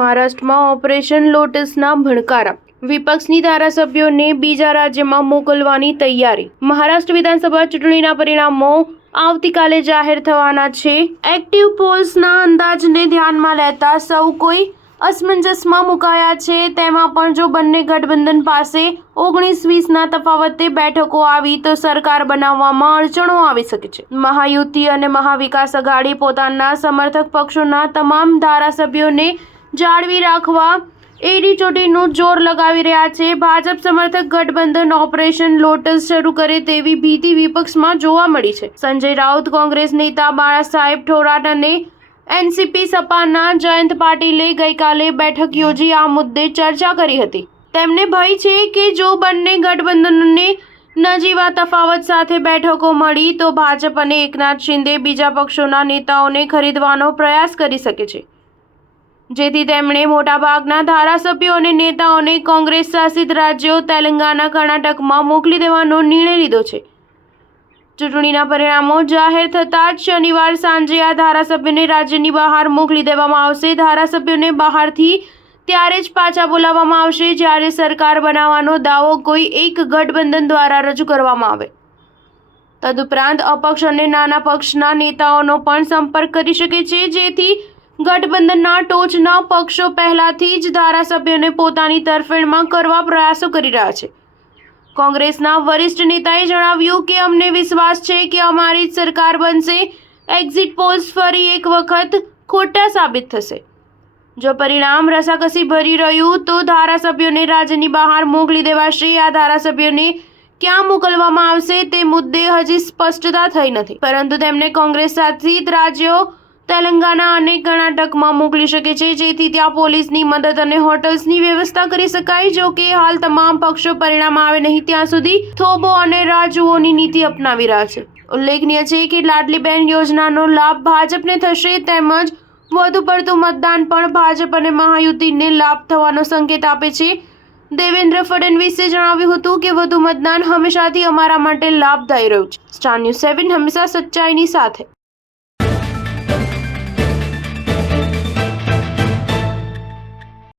મહારાષ્ટ્રમાં ઓપરેશન લોટસના ભણકારા, વિપક્ષની ધારાસભ્યોને બીજા રાજ્યમાં મોકલવાની તૈયારી। મહારાષ્ટ્ર વિધાનસભા ચૂંટણીના પરિણામો આવતીકાલે જાહેર થવાના છે। એક્ટિવ પોલ્સના અંદાજને ધ્યાનમાં લેતા સૌ કોઈ અસમંજસમાં મુકાયા છે। તેમાં પણ જો બંને ગઠબંધન પાસે 19-20ના તફાવતે બેઠકો આવી તો સરકાર બનાવવામાં અડચણો આવી શકે છે। મહાયુતિ અને મહાવિકાસ આઘાડી પોતાના સમર્થક પક્ષોના તમામ ધારાસભ્યોને જાળવી રાખવા એડીચોટીનું જોર લગાવી રહ્યા છે। ભાજપ સમર્થક ગઠબંધન ઓપરેશન લોટસ શરૂ કરે તેવી ભીતિ વિપક્ષમાં જોવા મળી છે। સંજય રાઉત, કોંગ્રેસ નેતા બાળાસાહેબ થોરાટ અને એનસીપી સપાના જયંત પાટીલે ગઈકાલે બેઠક યોજી આ મુદ્દે ચર્ચા કરી હતી। તેમને ભય છે કે જો બંને ગઠબંધનોને નજીવા તફાવત સાથે બેઠકો મળી તો ભાજપ અને એકનાથ શિંદે બીજા પક્ષોના નેતાઓને ખરીદવાનો પ્રયાસ કરી શકે છે, જેથી તેમણે મોટાભાગના ધારાસભ્યો અને નેતાઓને કોંગ્રેસ શાસિત રાજ્યો તેલંગાણા, કર્ણાટકમાં મોકલી દેવાનો નિર્ણય લીધો છે। ચૂંટણીના પરિણામો જાહેર થતાં જ શનિવાર સાંજે આ ધારાસભ્યોને રાજ્યની બહાર મોકલી દેવામાં આવશે। ધારાસભ્યોને બહારથી ત્યારે જ પાછા બોલાવવામાં આવશે જ્યારે સરકાર બનાવવાનો દાવો કોઈ એક ગઠબંધન દ્વારા રજૂ કરવામાં આવે। તદુપરાંત અપક્ષ અને નાના પક્ષના નેતાઓનો પણ સંપર્ક કરી શકે છે, જેથી ગઠબંધનના ટોચના પક્ષો પહેલાથી જ ધારાસભ્યોને પોતાની તરફેણમાં કરવા પ્રયાસો કરી રહ્યા છે। કોંગ્રેસના વરિષ્ઠ નેતાએ જણાવ્યું કે અમને વિશ્વાસ છે કે અમારી જ સરકાર બનશે। એક્ઝિટ પોલ્સ ફરી એક વખત ખોટા સાબિત થશે। જો પરિણામ રસાકસી ભરી રહ્યું તો ધારાસભ્યોને રાજ્યની બહાર મોકલી દેવાશે। આ ધારાસભ્યોને ક્યાં મોકલવામાં આવશે તે મુદ્દે હજી સ્પષ્ટતા થઈ નથી, પરંતુ તેમને કોંગ્રેસ શાસિત રાજ્યો તેલંગાણા અને કર્ણાટકમાં મોકલી શકે છે, જેથી ત્યાં પોલીસની મદદ અને હોટલ્સની વ્યવસ્થા કરી શકાય। જો કે હાલ તમામ પક્ષો પરિણામ આવે નહીં ત્યાં સુધી થોભો અને રાહ જુઓની નીતિ અપનાવી રહ્યા છે। ઉલ્લેખનીય છે કે લાડલી બહેન યોજનાનો લાભ ભાજપને થશે, તેમજ વધુ પડતું મતદાન પણ ભાજપ અને મહાયુતિને લાભ થવાનો સંકેત આપે છે। દેવેન્દ્ર ફડણવીસે જણાવ્યું હતું કે વધુ મતદાન હંમેશાથી અમારા માટે લાભદાયી રહ્યું છે। સ્ટાર ન્યૂઝ 7 હંમેશા સચ્ચાઈની સાથે।